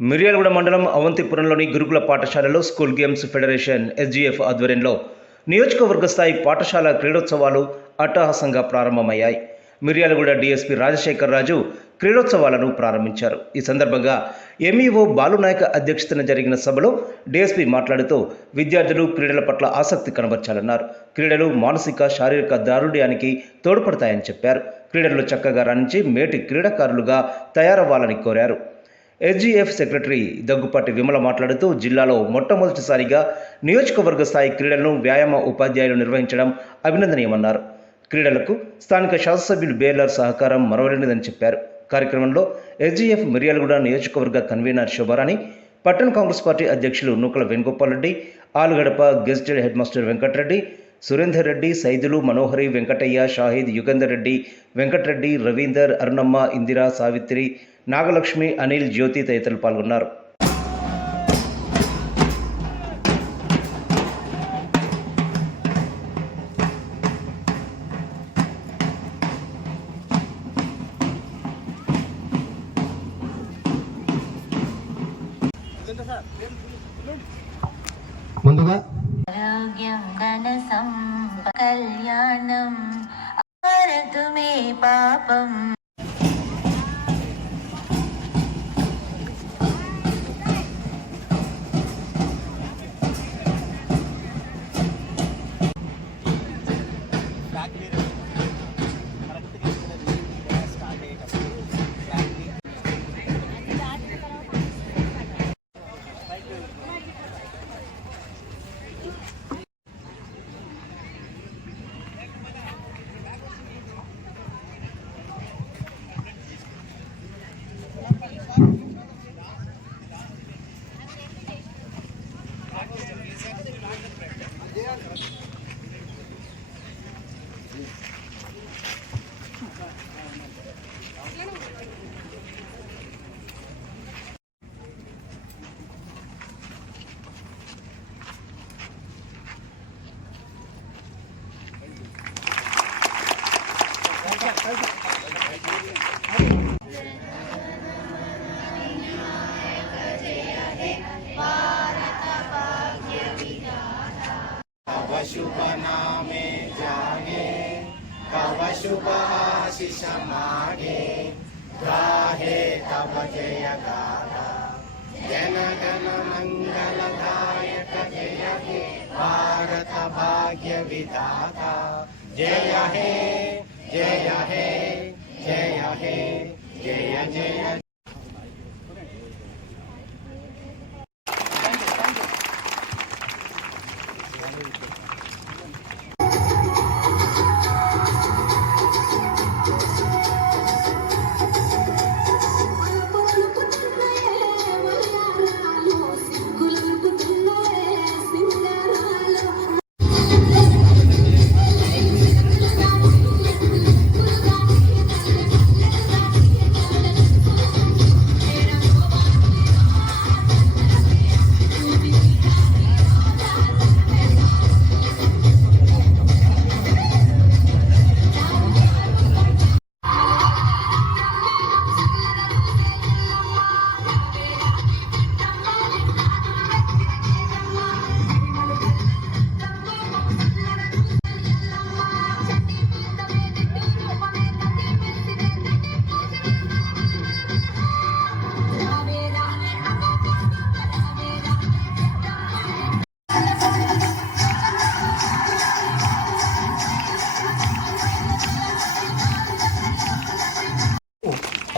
మిర్యాలగూడ మండలం అవంతిపురంలోని గురుకుల పాఠశాలలో స్కూల్ గేమ్స్ ఫెడరేషన్ ఎస్జీఎఫ్ ఆధ్వర్యంలో నియోజకవర్గ స్థాయి పాఠశాల క్రీడోత్సవాలు అట్టహాసంగా ప్రారంభమయ్యాయి. మిర్యాలగూడ డీఎస్పీ రాజశేఖర్ రాజు క్రీడోత్సవాలను ప్రారంభించారు. ఈ సందర్భంగా ఎంఈఓ బాలునాయక అధ్యక్షతన జరిగిన సభలో డీఎస్పీ మాట్లాడుతూ విద్యార్థులు క్రీడల పట్ల ఆసక్తి కనబర్చాలన్నారు. క్రీడలు మానసిక శారీరక దారుణ్యానికి తోడ్పడతాయని చెప్పారు. క్రీడల్లో చక్కగా రాణించి మేటి క్రీడాకారులుగా తయారవ్వాలని కోరారు. ఎస్జీఎఫ్ సెక్రటరీ దగ్గుపాటి విమల మాట్లాడుతూ జిల్లాలో మొట్టమొదటిసారిగా నియోజకవర్గ స్థాయి క్రీడలను వ్యాయామ ఉపాధ్యాయులు నిర్వహించడం అభినందనీయమన్నారు. క్రీడలకు స్థానిక శాసనసభ్యులు బేలర్ సహకారం మరవలేనిదని చెప్పారు. కార్యక్రమంలో ఎస్జీఎఫ్ మిర్యాలగూడ నియోజకవర్గ కన్వీనర్ శుభారాణి పట్టణ కాంగ్రెస్ పార్టీ అధ్యక్షులు Nukala Venugopal Reddy Alugadapa gazetted head master Venkatareddy Surender Reddy Saidulu Manohari Venkataiah Shahid Yugandhar Reddy Venkatareddy Ravinder Arunamma Indira Savitri Nagalakshmi Anil Jyothi తదితరులు పాల్గొన్నారు. ముందుగా ఆరోగ్యం కళ్యాణం ಬ್ಯಾಕ್ ನೀರು शुभना में जागे तब शुभ आशीष मागे गाहे जय गाता जन गण मंगल दायक जय हे भारत भाग्य विधाता जय हे। అమరతు మే పాపం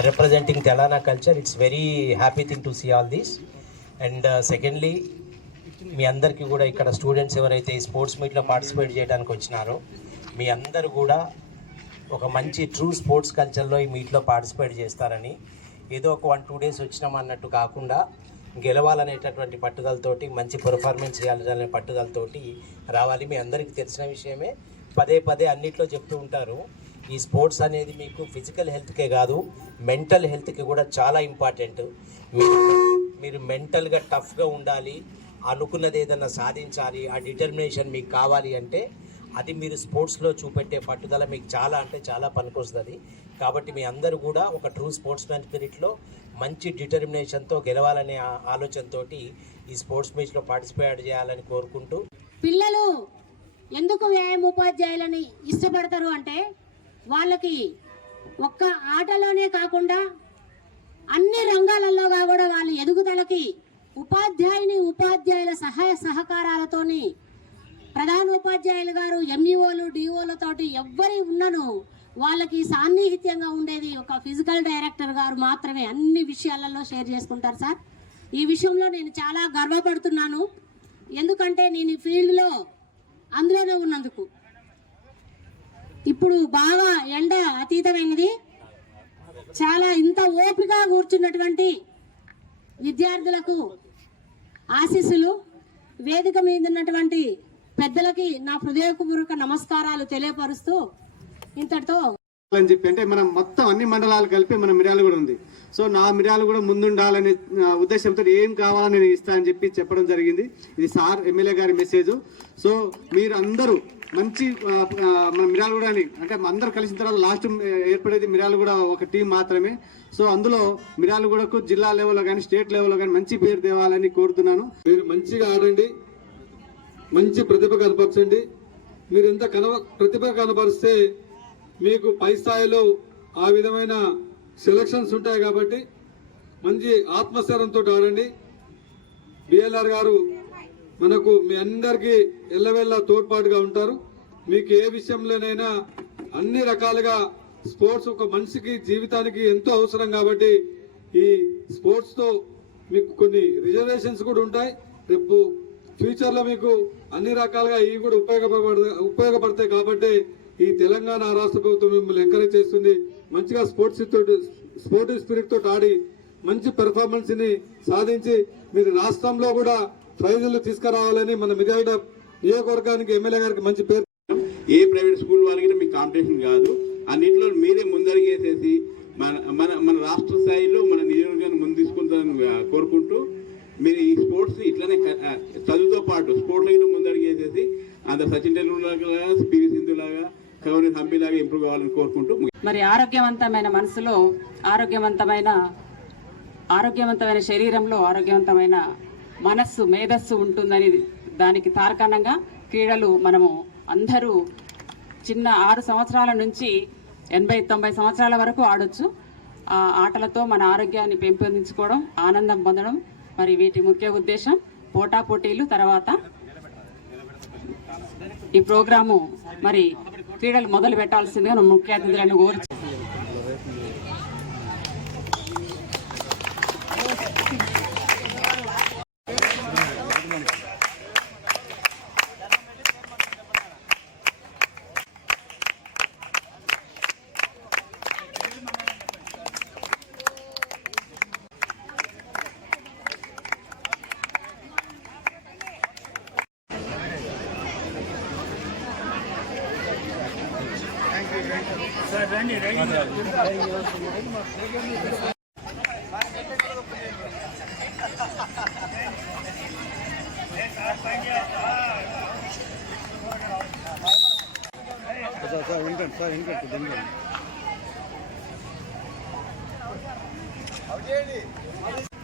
representing Telangana culture. It's very happy thing to see all this. And secondly మీ అందరికీ కూడా ఇక్కడ స్టూడెంట్స్ ఎవరైతే ఈ స్పోర్ట్స్ మీట్లో పార్టిసిపేట్ చేయడానికి వచ్చినారో మీ అందరు కూడా ఒక మంచి ట్రూ స్పోర్ట్స్ కల్చర్లో ఈ మీట్లో పార్టిసిపేట్ చేస్తారని ఏదో ఒక వన్ టూ డేస్ వచ్చినాం అన్నట్టు కాకుండా గెలవాలనేటటువంటి పట్టుదలతోటి మంచి పెర్ఫార్మెన్స్ చేయాలనే పట్టుదలతోటి రావాలి మీ అందరికీ తెలిసిన విషయమే పదే పదే అన్నిట్లో చెప్తూ ఉంటారు ఈ స్పోర్ట్స్ అనేది మీకు ఫిజికల్ హెల్త్కే కాదు మెంటల్ హెల్త్కి కూడా చాలా ఇంపార్టెంట్. మీరు మెంటల్గా టఫ్గా ఉండాలి అనుకున్నది ఏదైనా సాధించాలి ఆ డిటర్మినేషన్ మీకు కావాలి అంటే అది మీరు స్పోర్ట్స్లో చూపెట్టే పట్టుదల మీకు చాలా అంటే చాలా పనికొస్తుంది. కాబట్టి మీ అందరూ కూడా ఒక ట్రూ స్పోర్ట్స్ మ్యాన్ స్పిరిట్లో మంచి డిటర్మినేషన్తో గెలవాలనే ఆలోచనతో ఆలోచనతోటి ఈ స్పోర్ట్స్ మీట్లో పార్టిసిపేట్ చేయాలని కోరుకుంటూ పిల్లలు ఎందుకు వ్యాయామ ఉపాధ్యాయులని ఇష్టపడతారు అంటే వాళ్ళకి ఒక్క ఆటలోనే కాకుండా అన్ని రంగాలలో కూడా వాళ్ళ ఎదుగుదలకి ఉపాధ్యాయుని ఉపాధ్యాయుల సహాయ సహకారాలతోని ప్రధాన ఉపాధ్యాయులు గారు ఎంఈఓలు డిఓలతోటి ఎవ్వరి ఉన్నను వాళ్ళకి సాన్నిహిత్యంగా ఉండేది ఒక ఫిజికల్ డైరెక్టర్ గారు మాత్రమే. అన్ని విషయాలలో షేర్ చేసుకుంటారు సార్. ఈ విషయంలో నేను చాలా గర్వపడుతున్నాను. ఎందుకంటే నేను ఈ ఫీల్డ్లో అందులోనే ఉన్నందుకు. ఇప్పుడు బాగా ఎండ అతీతమైనది. చాలా ఇంత ఓపిక కూర్చున్నటువంటి విద్యార్థులకు ఆశీస్సులు. వేదిక మీద ఉన్నటువంటి పెద్దలకి నా హృదయపూర్వక నమస్కారాలు తెలియపరుస్తూ ఇంతటితో అని చెప్పి అంటే మనం మొత్తం అన్ని మండలాలు కలిపి మన మిర్యాలు కూడా ఉంది. సో నా మిర్యాలు కూడా ముందుండాలనే ఉద్దేశంతో ఏం కావాలని నేను ఇస్తా అని చెప్పి చెప్పడం జరిగింది. ఇది సార్ ఎమ్మెల్యే గారి మెసేజ్. సో మీరు అందరూ మంచి ఆ, ఆ, మన కూడా అంటే అందరు కలిసిన తర్వాత లాస్ట్ ఏర్పడేది మిరాలు కూడా ఒక టీం మాత్రమే. సో అందులో మిరాలు కూడాకు జిల్లా లెవెల్లో కానీ స్టేట్ లెవెల్లో కానీ మంచి పేరు తేవాలని కోరుతున్నాను. మీరు మంచిగా ఆడండి. మంచి ప్రతిభ కనపరచండి మీరు ఎంత కనవ ప్రతిభ కనపరిస్తే మీకు పై స్థాయిలో ఆ విధమైన సెలక్షన్స్ ఉంటాయి కాబట్టి మంచి ఆత్మస్థైర్యంతో ఆడండి. బిఎల్ఆర్ గారు మనకు మీ అందరికీ ఎల్లవెల్ల తోడ్పాటుగా ఉంటారు. మీకు ఏ విషయంలోనైనా అన్ని రకాలుగా స్పోర్ట్స్ ఒక మనిషికి జీవితానికి ఎంతో అవసరం కాబట్టి ఈ స్పోర్ట్స్తో మీకు కొన్ని రిజర్వేషన్స్ కూడా ఉంటాయి. రేపు ఫ్యూచర్లో మీకు అన్ని రకాలుగా ఇవి కూడా ఉపయోగపడ ఉపయోగపడతాయి కాబట్టి ఈ తెలంగాణ రాష్ట్ర ప్రభుత్వం మిమ్మల్ని ఎంకరేజ్ చేస్తుంది. మంచిగా స్పోర్ట్స్ తోటి స్పోర్టివ్ స్పిరిట్ తోటి ఆడి మంచి పెర్ఫార్మెన్స్ని సాధించి మీరు రాష్ట్రంలో కూడా ప్రైజులు తీసుకురావాలని మన మిర్యాడ నియోజకవర్గానికి ఎమ్మెల్యే గారికి మంచి పేరు. ఏ ప్రైవేట్ స్కూల్ వాళ్ళకి మీకు కాంపిటీషన్ కాదు. అన్నింటిలో మీరే ముందడిగేసేసి మన మన మన రాష్ట్ర స్థాయిలో మన నియోజకవర్గాన్ని ముందు తీసుకుంటారని కోరుకుంటూ మీరు ఈ స్పోర్ట్స్ ఇట్లనే చదువుతో పాటు స్పోర్ట్స్లో ముందడిగేసేసి అంత సచిన్ టెండూల్కర్ లాగా పివి సింధు లాగా కవరి హంపి లాగా ఇంప్రూవ్ కావాలని కోరుకుంటూ మరి ఆరోగ్యవంతమైన మనసులో ఆరోగ్యవంతమైన ఆరోగ్యవంతమైన శరీరంలో ఆరోగ్యవంతమైన మనస్సు మేధస్సు ఉంటుందని దానికి తారకణంగా క్రీడలు మనము అందరూ చిన్న ఆరు సంవత్సరాల నుంచి ఎనభై తొంభై సంవత్సరాల వరకు ఆడొచ్చు. ఆ ఆటలతో మన ఆరోగ్యాన్ని పెంపొందించుకోవడం ఆనందం పొందడం మరి వీటి ముఖ్య ఉద్దేశం పోటా పోటీలు తర్వాత ఈ ప్రోగ్రాము మరి క్రీడలు మొదలు పెట్టాల్సిందిగా ముఖ్య అతిథులను కోరుచు సార్ వింటాను సార్ వింటాను కొద్దిగా అవుట్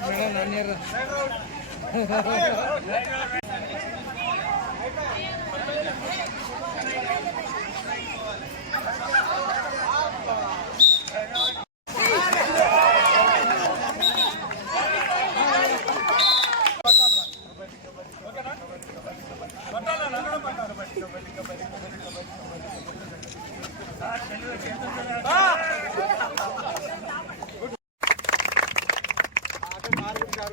siempre, no, la.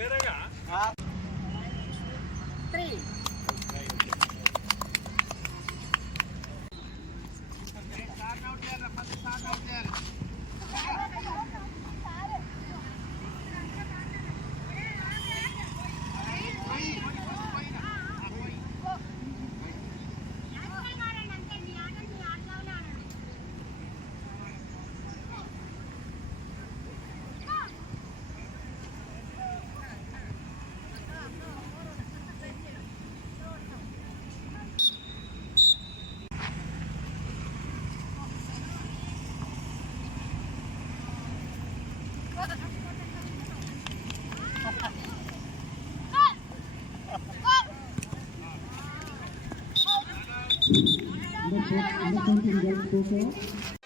నేరగా thinking.